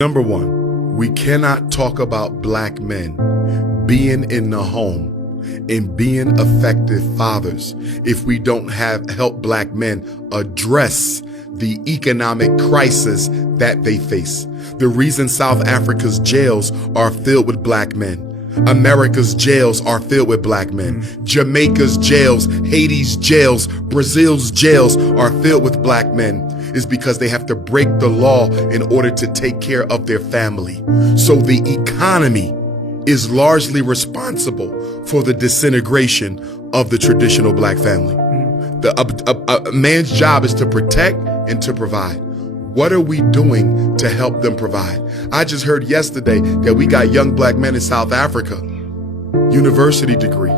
Number one, we cannot talk about black men being in the home and being effective fathers if we don't help black men address the economic crisis that they face. The reason South Africa's jails are filled with black men, America's jails are filled with black men, Jamaica's jails, Haiti's jails, Brazil's jails are filled with black men, is because they have to break the law in order to take care of their family. So the economy is largely responsible for the disintegration of the traditional black family. A man's job is to protect and to provide. What are we doing to help them provide? I just heard yesterday that we got young black men in South Africa, university degree,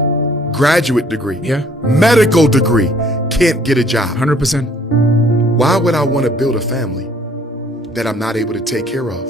graduate degree, medical degree, can't get a job. 100%. Why would I want to build a family that I'm not able to take care of?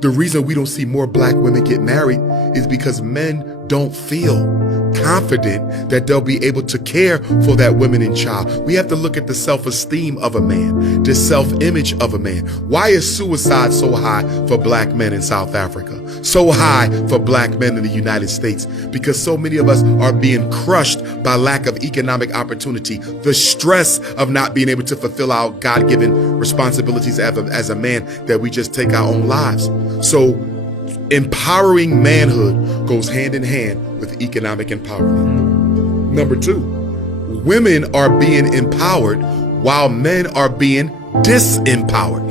The reason we don't see more black women get married is because men don't feel confident that they'll be able to care for that woman and child. We have to look at the self-esteem of a man, the self-image of a man. Why is suicide so high for black men in South Africa? So high for black men in the United States? Because so many of us are being crushed by lack of economic opportunity, the stress of not being able to fulfill our God-given responsibilities as a man, that we just take our own lives. So empowering manhood goes hand in hand with economic empowerment. Number two, women are being empowered while men are being disempowered.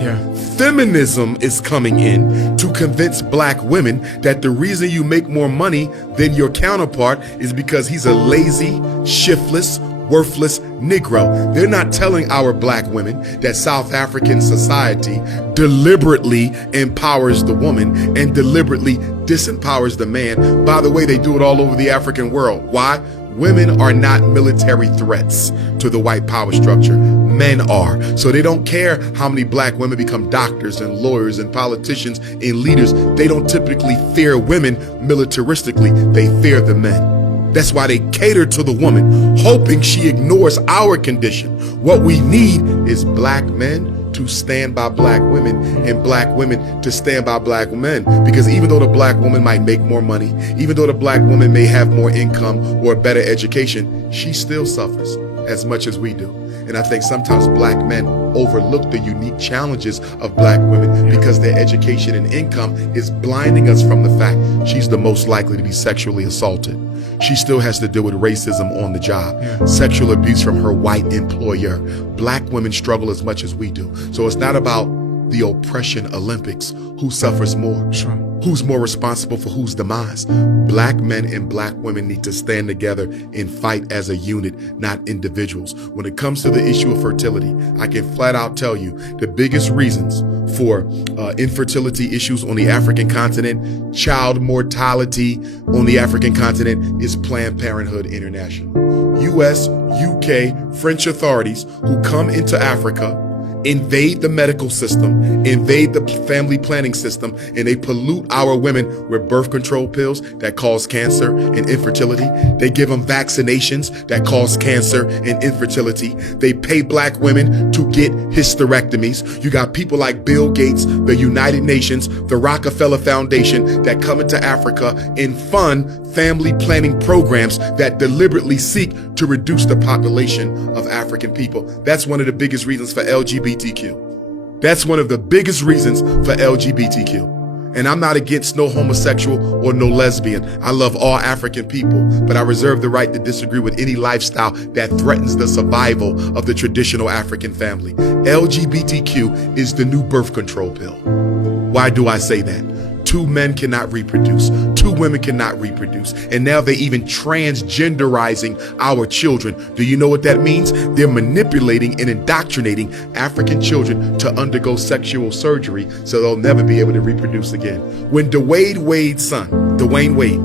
Feminism is coming in to convince black women that the reason you make more money than your counterpart is because he's a lazy, shiftless, worthless Negro. They're not telling our black women that South African society deliberately empowers the woman and deliberately disempowers the man. By the way, they do it all over the African world. Why? Women are not military threats to the white power structure. Men are. So they don't care how many black women become doctors and lawyers and politicians and leaders. They don't typically fear women militaristically. They fear the men. That's why they cater to the woman, hoping she ignores our condition. What we need is black men to stand by black women and black women to stand by black men. Because even though the black woman might make more money, even though the black woman may have more income or a better education, she still suffers as much as we do. And I think sometimes black men overlook the unique challenges of black women because their education and income is blinding us from the fact she's the most likely to be sexually assaulted. She still has to deal with racism on the job, sexual abuse from her white employer. Black women struggle as much as we do. So it's not about the oppression Olympics, who suffers more, who's more responsible for whose demise. Black men and black women need to stand together and fight as a unit, not individuals. When it comes to the issue of fertility, I can flat out tell you the biggest reasons for infertility issues on the African continent, child mortality on the African continent, is Planned Parenthood International. US, UK, French authorities who come into Africa, invade the medical system, invade the family planning system, and they pollute our women with birth control pills that cause cancer and infertility. They give them vaccinations that cause cancer and infertility. They pay black women to get hysterectomies. You got people like Bill Gates, the United Nations, the Rockefeller Foundation that come into Africa and fund family planning programs that deliberately seek to reduce the population of African people. That's one of the biggest reasons for LGBTQ. That's one of the biggest reasons for LGBTQ. And I'm not against no homosexual or no lesbian. I love all African people, but I reserve the right to disagree with any lifestyle that threatens the survival of the traditional African family. LGBTQ is the new birth control pill. Why do I say that? 2 men cannot reproduce. 2 women cannot reproduce. And now they're even transgenderizing our children. Do you know what that means? They're manipulating and indoctrinating African children to undergo sexual surgery so they'll never be able to reproduce again. When Dwayne Wade,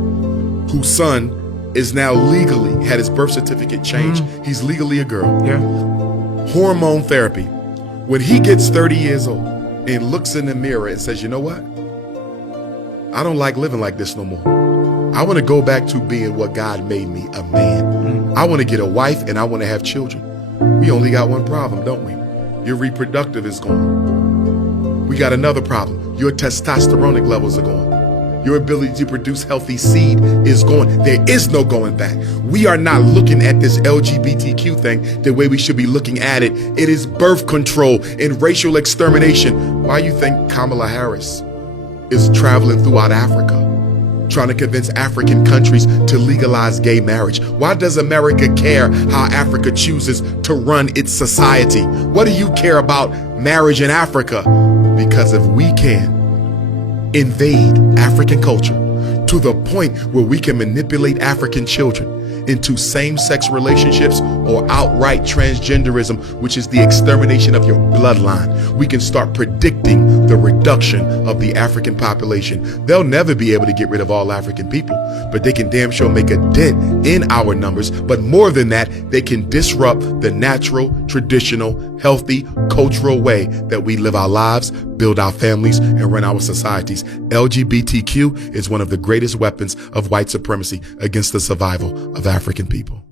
whose son is now legally had his birth certificate changed, he's legally a girl. Hormone therapy. When he gets 30 years old and looks in the mirror and says, you know what? I don't like living like this no more. I want to go back to being what God made me, a man. I want to get a wife and I want to have children. We only got one problem, don't we? Your reproductive is gone. We got another problem. your testosteronic levels are gone. Your ability to produce healthy seed is gone. There is no going back. We are not looking at this LGBTQ thing the way we should be looking at it. It is birth control and racial extermination. Why you think Kamala Harris is traveling throughout Africa, trying to convince African countries to legalize gay marriage? Why does America care how Africa chooses to run its society? What do you care about marriage in Africa? Because if we can invade African culture to the point where we can manipulate African children into same-sex relationships or outright transgenderism, which is the extermination of your bloodline, we can start predicting the reduction of the African population. They'll never be able to get rid of all African people, but they can damn sure make a dent in our numbers. But more than that, they can disrupt the natural, traditional, healthy, cultural way that we live our lives, build our families, and run our societies. LGBTQ is one of the greatest weapons of white supremacy against the survival of African people.